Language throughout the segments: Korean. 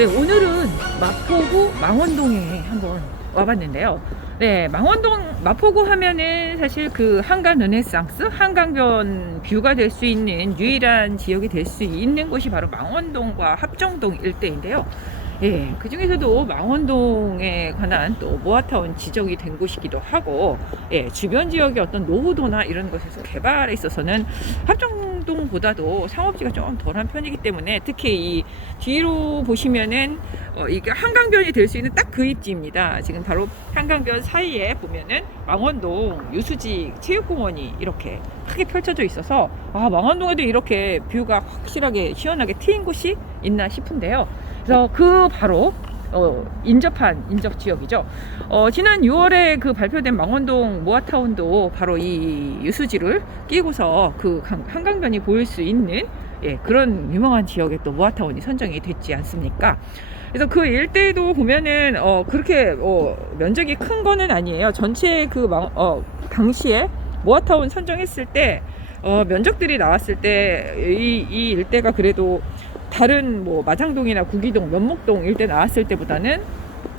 네, 오늘은 마포구 망원동에 한번 와봤는데요. 네, 망원동 마포구 하면은 사실 그 한강 르네상스, 한강변 뷰가 될 수 있는 유일한 지역이 될 수 있는 곳이 바로 망원동과 합정동 일대인데요. 예, 그 중에서도 망원동에 관한 또 모아타운 지정이 된 곳이기도 하고, 예, 주변 지역의 어떤 노후도나 이런 것에서 개발에 있어서는 합정동보다도 상업지가 좀 덜한 편이기 때문에, 특히 이 뒤로 보시면은 이게 한강변이 될 수 있는 딱 그 입지입니다. 지금 바로 한강변 사이에 보면은 망원동 유수지 체육공원이 이렇게 크게 펼쳐져 있어서, 아, 망원동에도 이렇게 뷰가 확실하게 시원하게 트인 곳이 있나 싶은데요. 그래서 그 바로 인접 지역이죠. 지난 6월에 그 발표된 망원동 모아타운도 바로 이 유수지를 끼고서 그 한강변이 보일 수 있는, 예, 그런 유명한 지역에 또 모아타운이 선정이 됐지 않습니까? 그래서 그 일대도 보면은 그렇게 면적이 큰 거는 아니에요. 전체 그 당시에 모아타운 선정했을 때 면적들이 나왔을 때 이 일대가 그래도 다른 뭐 마장동이나 구기동, 면목동 일대 나왔을 때보다는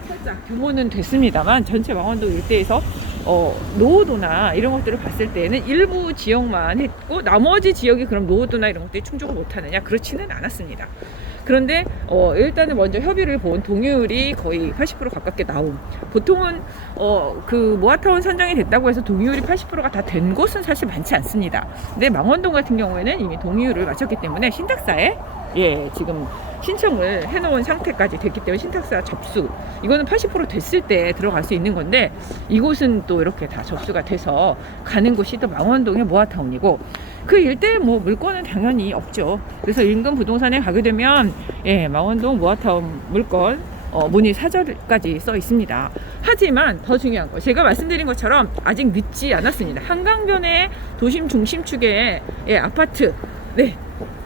살짝 규모는 됐습니다만, 전체 망원동 일대에서 노후도나 이런 것들을 봤을 때는 일부 지역만 했고, 나머지 지역이 그럼 노후도나 이런 것들이 충족을 못하느냐, 그렇지는 않았습니다. 그런데 일단은 먼저 협의를 본 동의율이 거의 80% 가깝게 나옴. 보통은 그 모아타운 선정이 됐다고 해서 동의율이 80%가 다 된 곳은 사실 많지 않습니다. 근데 망원동 같은 경우에는 이미 동의율을 마쳤기 때문에 신탁사에, 예, 지금 신청을 해놓은 상태까지 됐기 때문에 신탁사 접수, 이거는 80% 됐을 때 들어갈 수 있는 건데, 이곳은 또 이렇게 다 접수가 돼서 가는 곳이 또 망원동의 모아타운이고, 그 일대에 뭐 물건은 당연히 없죠. 그래서 인근 부동산에 가게 되면, 예, 망원동 모아타운 물건 문의 사절까지 써 있습니다. 하지만 더 중요한 거, 제가 말씀드린 것처럼 아직 늦지 않았습니다. 한강변의 도심 중심축의, 예, 아파트, 네,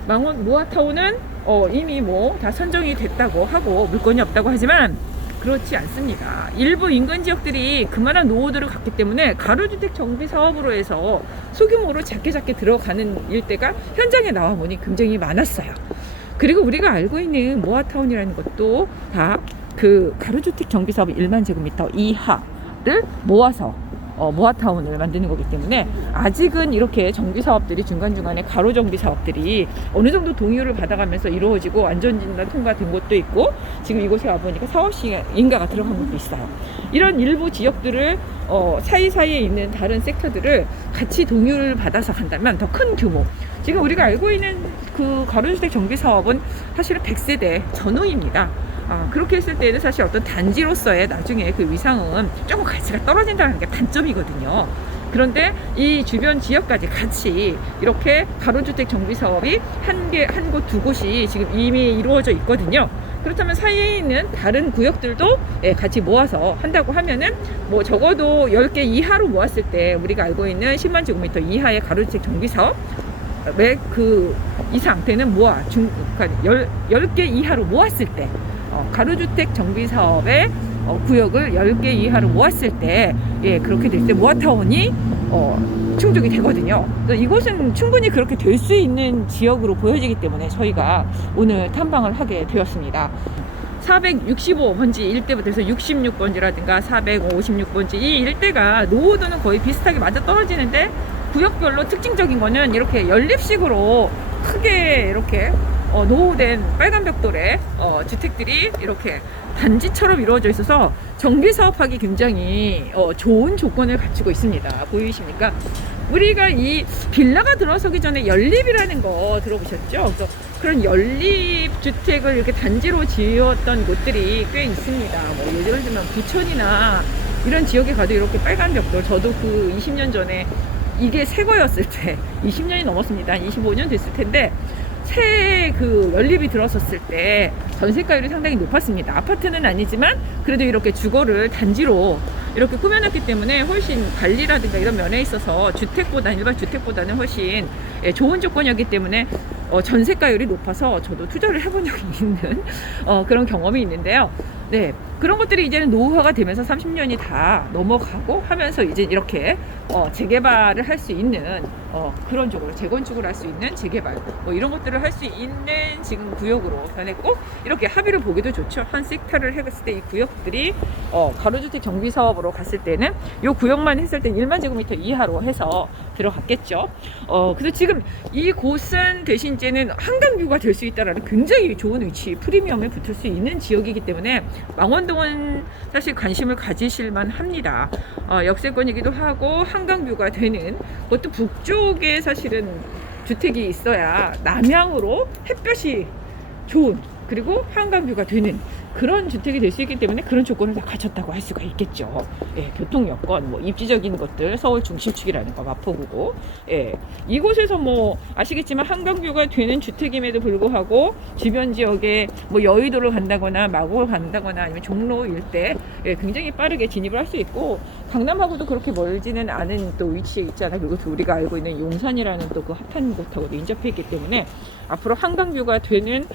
모아타운은 이미 뭐 다 선정이 됐다고 하고 물건이 없다고 하지만 그렇지 않습니다. 일부 인근 지역들이 그만한 노후도를 갖기 때문에 가로주택 정비 사업으로 해서 소규모로 작게 들어가는 일대가 현장에 나와 보니 굉장히 많았어요. 그리고 우리가 알고 있는 모아타운이라는 것도 다 그 가로주택 정비 사업 1만 제곱미터 이하를 모아서 모아타운을 만드는 거기 때문에, 아직은 이렇게 정비 사업들이 중간중간에 가로 정비 사업들이 어느 정도 동의율을 받아가면서 이루어지고 안전진단 통과된 곳도 있고, 지금 이곳에 와보니까 사업시 인가가 들어간 곳도 있어요. 이런 일부 지역들을 사이사이에 있는 다른 섹터들을 같이 동의율을 받아서 간다면 더 큰 규모, 지금 우리가 알고 있는 그 가로주택 정비 사업은 사실은 100세대 전후입니다. 그렇게 했을 때는 사실 어떤 단지로서의 나중에 그 위상은 조금 가치가 떨어진다는 게 단점이거든요. 그런데 이 주변 지역까지 같이 이렇게 가로주택 정비 사업이 한 곳, 두 곳이 지금 이미 이루어져 있거든요. 그렇다면 사이에 있는 다른 구역들도, 예, 같이 모아서 한다고 하면은 뭐 적어도 10개 이하로 모았을 때 우리가 알고 있는 10만 제곱미터 이하의 가로주택 정비 사업 그 이상 되는 그러니까 10개 이하로 모았을 때, 가로주택 정비 사업의 구역을 10개 이하로 모았을 때, 예, 그렇게 될 때 모아타운이 충족이 되거든요. 그래서 이곳은 충분히 그렇게 될 수 있는 지역으로 보여지기 때문에 저희가 오늘 탐방을 하게 되었습니다. 465번지 일대부터 해서 66번지라든가 456번지 이 일대가 노후도는 거의 비슷하게 맞아 떨어지는데, 구역별로 특징적인 거는 이렇게 연립식으로 크게 이렇게 노후된 빨간 벽돌의 주택들이 이렇게 단지처럼 이루어져 있어서 정비 사업하기 굉장히 좋은 조건을 갖추고 있습니다. 보이십니까? 우리가 이 빌라가 들어서기 전에 연립이라는 거 들어보셨죠? 그래서 그런 연립 주택을 이렇게 단지로 지었던 곳들이 꽤 있습니다. 뭐 예를 들면 부천이나 이런 지역에 가도 이렇게 빨간 벽돌, 저도 그 20년 전에 이게 새 거였을 때, 20년이 넘었습니다. 25년 됐을 텐데, 새 그 연립이 들어섰을 때 전세가율이 상당히 높았습니다. 아파트는 아니지만 그래도 이렇게 주거를 단지로 이렇게 꾸며놨기 때문에 훨씬 관리라든가 이런 면에 있어서 일반 주택보다는 훨씬, 예, 좋은 조건이었기 때문에 전세가율이 높아서 저도 투자를 해본 적이 있는 그런 경험이 있는데요. 네, 그런 것들이 이제는 노후화가 되면서 30년이 다 넘어가고 하면서 이제 이렇게 재개발을 할 수 있는 그런 쪽으로 재건축을 할 수 있는 재개발 뭐 이런 것들을 할 수 있는 지금 구역으로 변했고, 이렇게 합의를 보기도 좋죠. 한 섹터를 했을 때 이 구역들이 가로주택 정비 사업으로 갔을 때는 이 구역만 했을 때 1만 제곱미터 이하로 해서 들어갔겠죠. 그래서 지금 이곳은 대신 이제는 한강뷰가 될 수 있다라는 굉장히 좋은 위치, 프리미엄에 붙을 수 있는 지역이기 때문에 망원동은 사실 관심을 가지실만 합니다. 역세권이기도 하고 한강뷰가 되는, 그것도 북쪽에 사실은 주택이 있어야 남향으로 햇볕이 좋은, 그리고 한강뷰가 되는 그런 주택이 될 수 있기 때문에 그런 조건을 다 갖췄다고 할 수가 있겠죠. 예, 교통 여건, 뭐 입지적인 것들, 서울 중심축이라는 거 마포구고, 예, 이곳에서 뭐 아시겠지만 한강뷰가 되는 주택임에도 불구하고 주변 지역에 뭐 여의도를 간다거나 마곡을 간다거나 아니면 종로 일대, 예, 굉장히 빠르게 진입을 할 수 있고, 강남하고도 그렇게 멀지는 않은 또 위치에 있잖아요. 그리고 또 우리가 알고 있는 용산이라는 또 그 핫한 곳하고도 인접해 있기 때문에 앞으로 한강뷰가 되는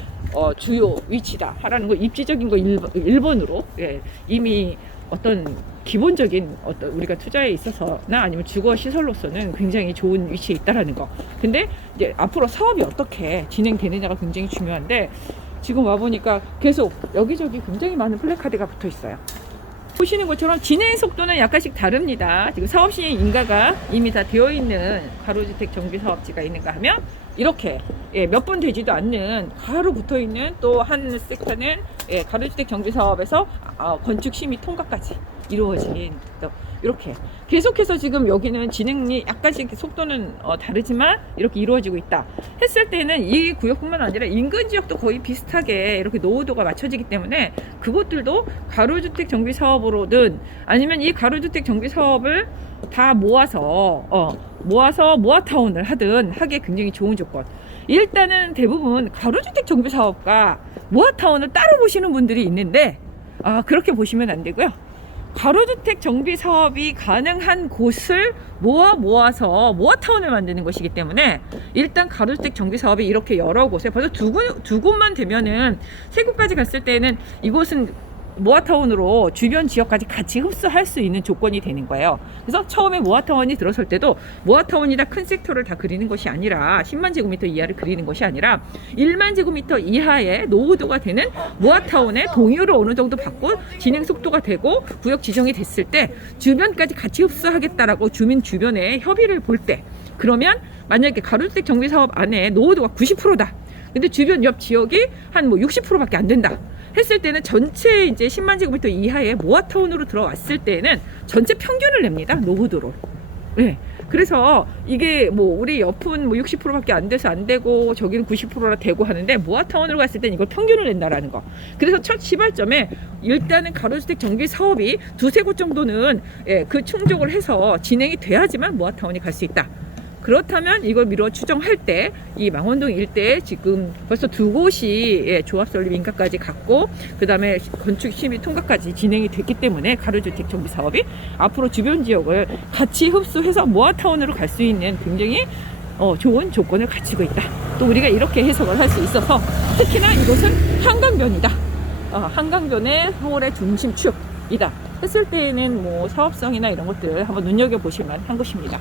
주요 위치다 하라는 거, 입지적인 거 1번으로, 예, 이미 어떤 기본적인 어떤 우리가 투자에 있어서나 아니면 주거 시설로서는 굉장히 좋은 위치에 있다라는 거. 근데 이제 앞으로 사업이 어떻게 진행되느냐가 굉장히 중요한데, 지금 와보니까 계속 여기저기 굉장히 많은 플래카드가 붙어 있어요. 보시는 것처럼 진행 속도는 약간씩 다릅니다. 지금 사업 시행 인가가 이미 다 되어 있는 가로주택 정비 사업지가 있는가 하면 이렇게, 예, 몇 분 되지도 않는 가로 붙어 있는 또 한 섹터는, 예, 가로주택 정비 사업에서 건축 심의 통과까지 이루어진, 또 이렇게 계속해서 지금 여기는 진행이 약간씩 속도는 다르지만 이렇게 이루어지고 있다 했을 때는 이 구역뿐만 아니라 인근 지역도 거의 비슷하게 이렇게 노후도가 맞춰지기 때문에 그것들도 가로주택 정비 사업으로든 아니면 이 가로주택 정비 사업을 다 모아서 모아타운을 하든 하기에 굉장히 좋은 조건. 일단은 대부분 가로주택 정비 사업과 모아타운을 따로 보시는 분들이 있는데, 그렇게 보시면 안 되고요. 가로주택 정비 사업이 가능한 곳을 모아서 모아타운을 만드는 것이기 때문에 일단 가로주택 정비 사업이 이렇게 여러 곳에 벌써 두 곳만 되면은 세 곳까지 갔을 때는 이곳은 모아타운으로 주변 지역까지 같이 흡수할 수 있는 조건이 되는 거예요. 그래서 처음에 모아타운이 들어설 때도 모아타운이다 큰 섹터를 다 그리는 것이 아니라 10만 제곱미터 이하를 그리는 것이 아니라 1만 제곱미터 이하의 노후도가 되는 모아타운의 동의를 어느 정도 받고 진행 속도가 되고 구역 지정이 됐을 때 주변까지 같이 흡수하겠다라고 주민 주변에 협의를 볼 때, 그러면 만약에 가로주택 정비 사업 안에 노후도가 90%다. 근데 주변 옆 지역이 한 뭐 60%밖에 안 된다 했을 때는 전체 이제 10만 제곱미터 이하의 모아타운으로 들어왔을 때는 전체 평균을 냅니다. 노후도로. 네. 그래서 이게 뭐 우리 옆은 뭐 60%밖에 안 돼서 안 되고 저기는 90%나 되고 하는데 모아타운으로 갔을 때는 이걸 평균을 낸다라는 거. 그래서 첫 시발점에 일단은 가로주택 정비 사업이 두세 곳 정도는, 예, 그 충족을 해서 진행이 돼야지만 모아타운이 갈 수 있다. 그렇다면 이걸 미뤄 추정할 때 이 망원동 일대에 지금 벌써 두 곳이, 예, 조합 설립 인가까지 갔고 그 다음에 건축 심의 통과까지 진행이 됐기 때문에 가로주택 정비 사업이 앞으로 주변 지역을 같이 흡수해서 모아타운으로 갈 수 있는 굉장히 좋은 조건을 갖추고 있다. 또 우리가 이렇게 해석을 할 수 있어서 특히나 이곳은 한강변이다. 한강변의 서울의 중심축이다 했을 때에는 뭐 사업성이나 이런 것들 한번 눈여겨보실 만한 곳입니다.